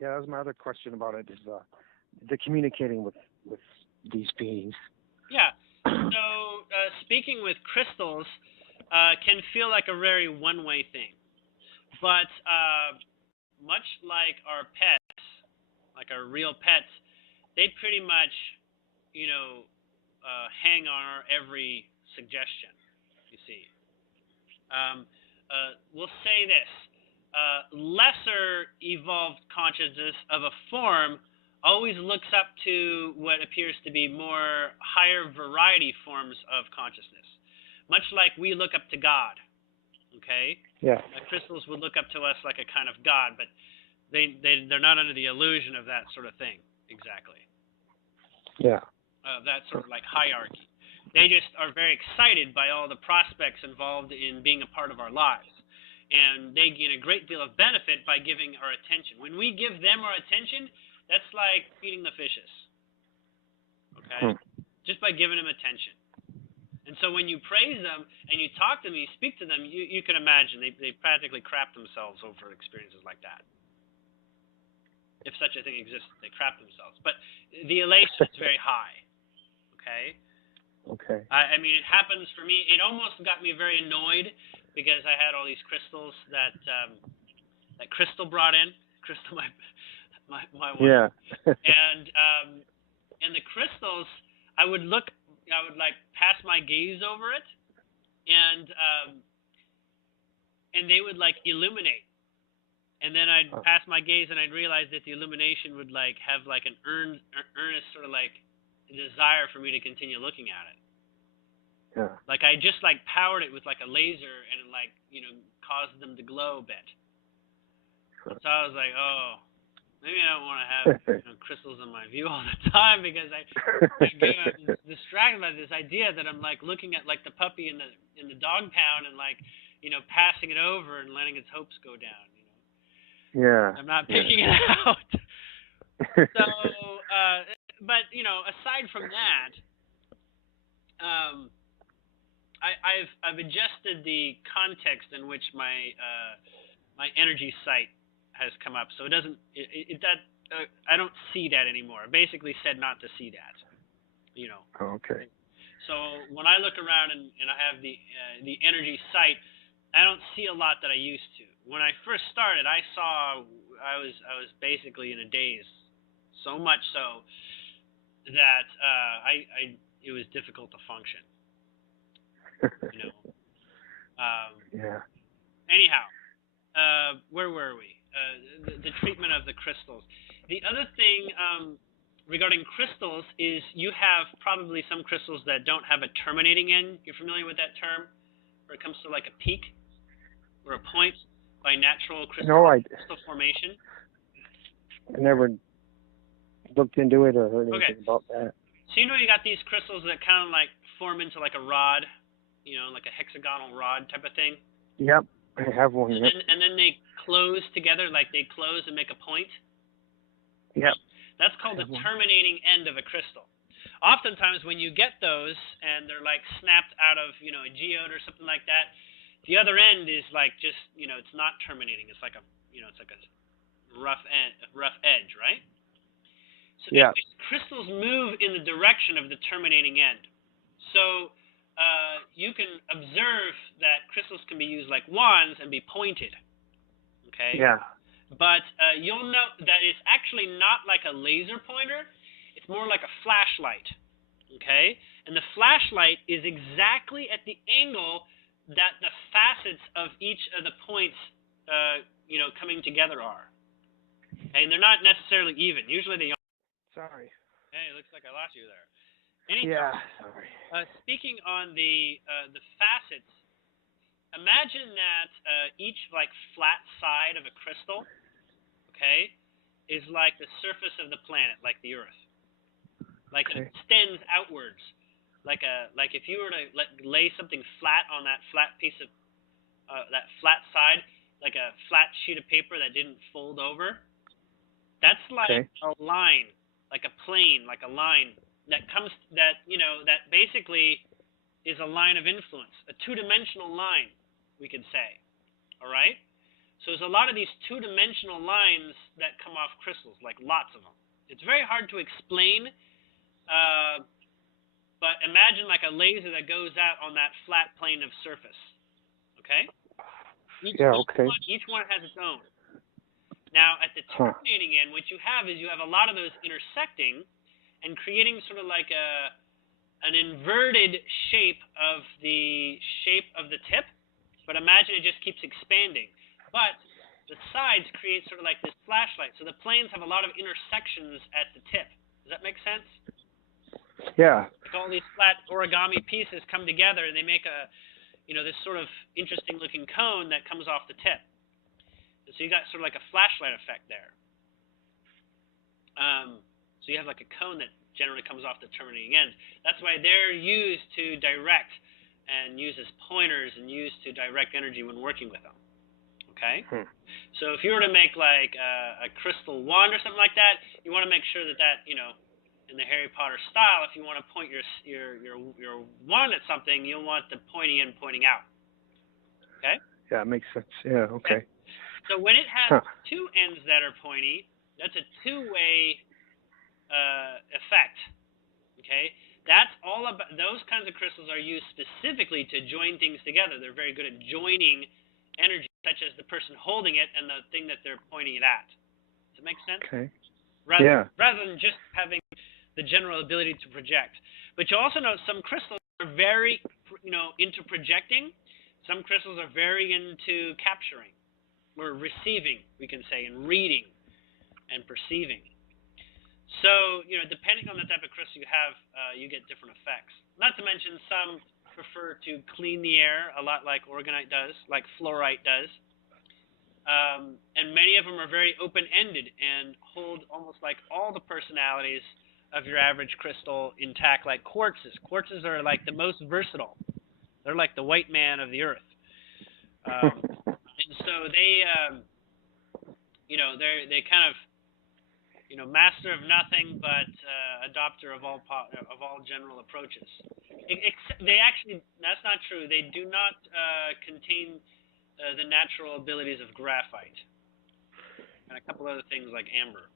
Yeah, that was my other question about it, is the communicating with these beings. Yeah. So speaking with crystals can feel like a very one-way thing, but much like our pets, like our real pets, they pretty much, hang on our every suggestion. You see, we'll say this: lesser evolved consciousness of a form always looks up to what appears to be more higher variety forms of consciousness, much like we look up to God. Okay? Yeah. Crystals would look up to us like a kind of God, but they're not under the illusion of that sort of thing. Exactly. Yeah. That sort of like hierarchy. They just are very excited by all the prospects involved in being a part of our lives. And they gain a great deal of benefit by giving our attention. When we give them our attention, that's like feeding the fishes. Okay? Just by giving them attention. And so when you praise them and you talk to them, you speak to them, you can imagine they practically crap themselves over experiences like that. If such a thing exists, they crap themselves. But the elation is very high. Okay? Okay. I mean, it happens for me. It almost got me very annoyed because I had all these crystals that Crystal brought in. Crystal, my wife. Yeah. and the crystals, I would like pass my gaze over it, and they would like illuminate. And then I'd pass my gaze, and I'd realize that the illumination would like have like an earnest sort of like desire for me to continue looking at it. Yeah. Like I just like powered it with like a laser, and like caused them to glow a bit. So I was like, oh, maybe I don't want to have crystals in my view all the time, because I get distracted by this idea that I'm like looking at like the puppy in the dog pound and like passing it over and letting its hopes go down. Yeah. I'm not picking it out. So, but aside from that, I've adjusted the context in which my energy sight has come up, so it doesn't I don't see that anymore. I basically said not to see that. Okay. So when I look around and I have the energy sight, I don't see a lot that I used to. When I first started, I was basically in a daze, so much so that it was difficult to function. Yeah. Anyhow, where were we? The treatment of the crystals. The other thing regarding crystals is you have probably some crystals that don't have a terminating end. You're familiar with that term? Where it comes to like a peak or a point by natural crystal formation? I never looked into it or heard anything about that. So you got these crystals that kind of like form into like a rod, like a hexagonal rod type of thing? Yep, I have one. Yep. And then they close together, like they close and make a point? Yep. That's called the terminating end of a crystal. Oftentimes when you get those and they're like snapped out of, a geode or something like that, the other end is like just, it's not terminating. It's like a, it's like a rough edge, right? So crystals move in the direction of the terminating end. So you can observe that crystals can be used like wands and be pointed. Okay? Yeah. But you'll note that it's actually not like a laser pointer. It's more like a flashlight. Okay? And the flashlight is exactly at the angle that the facets of each of the points, coming together are. Okay? And they're not necessarily even. Usually they are. Sorry. Hey, it looks like I lost you there. Anytime, sorry. Speaking on the facets, imagine that each like flat side of a crystal, okay, is like the surface of the planet, like the Earth. Like it extends outwards. Like if you were to lay something flat on that flat piece of that flat side, like a flat sheet of paper that didn't fold over, that's like a line, like a plane, like a line that basically is a line of influence, a two-dimensional line, we could say. All right? So there's a lot of these two-dimensional lines that come off crystals, like lots of them. It's very hard to explain, but imagine like a laser that goes out on that flat plane of surface. Okay? Each one has its own. Now, at the terminating end, what you have is you have a lot of those intersecting and creating sort of like an inverted shape of the tip, but imagine it just keeps expanding. But the sides create sort of like this flashlight. So the planes have a lot of intersections at the tip. Does that make sense? Yeah. Like all these flat origami pieces come together and they make a, this sort of interesting looking cone that comes off the tip. And so you got sort of like a flashlight effect there. So you have like a cone that generally comes off the terminating end. That's why they're used to direct and used as pointers and used to direct energy when working with them. Okay? So if you were to make like a crystal wand or something like that, you want to make sure that in the Harry Potter style, if you want to point your wand at something, you'll want the pointy end pointing out. Okay? Yeah, it makes sense. Yeah, okay. So when it has two ends that are pointy, that's a two-way effect. Okay? That's all about, those kinds of crystals are used specifically to join things together. They're very good at joining energy, such as the person holding it and the thing that they're pointing it at. Does it make sense? Okay. Rather than just having the general ability to project. But you also know some crystals are very, into projecting. Some crystals are very into capturing or receiving, we can say, and reading and perceiving. So, depending on the type of crystal you have, you get different effects. Not to mention some prefer to clean the air a lot like orgonite does, like fluorite does. And many of them are very open-ended and hold almost like all the personalities of your average crystal intact, like quartzes. Quartzes are like the most versatile. They're like the white man of the earth. And so they, they kind of, master of nothing but adopter of all general approaches. They actually, that's not true. They do not contain the natural abilities of graphite and a couple other things like amber.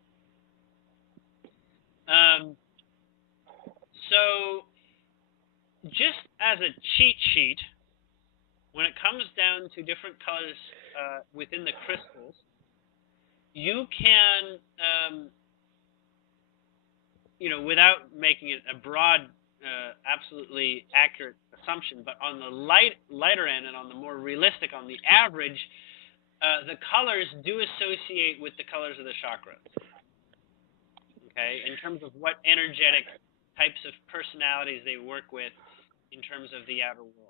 So just as a cheat sheet, when it comes down to different colors within the crystals, you can, without making it a broad, absolutely accurate assumption, but on the lighter end and on the more realistic, on the average, the colors do associate with the colors of the chakras. Okay, in terms of what energetic types of personalities they work with in terms of the outer world.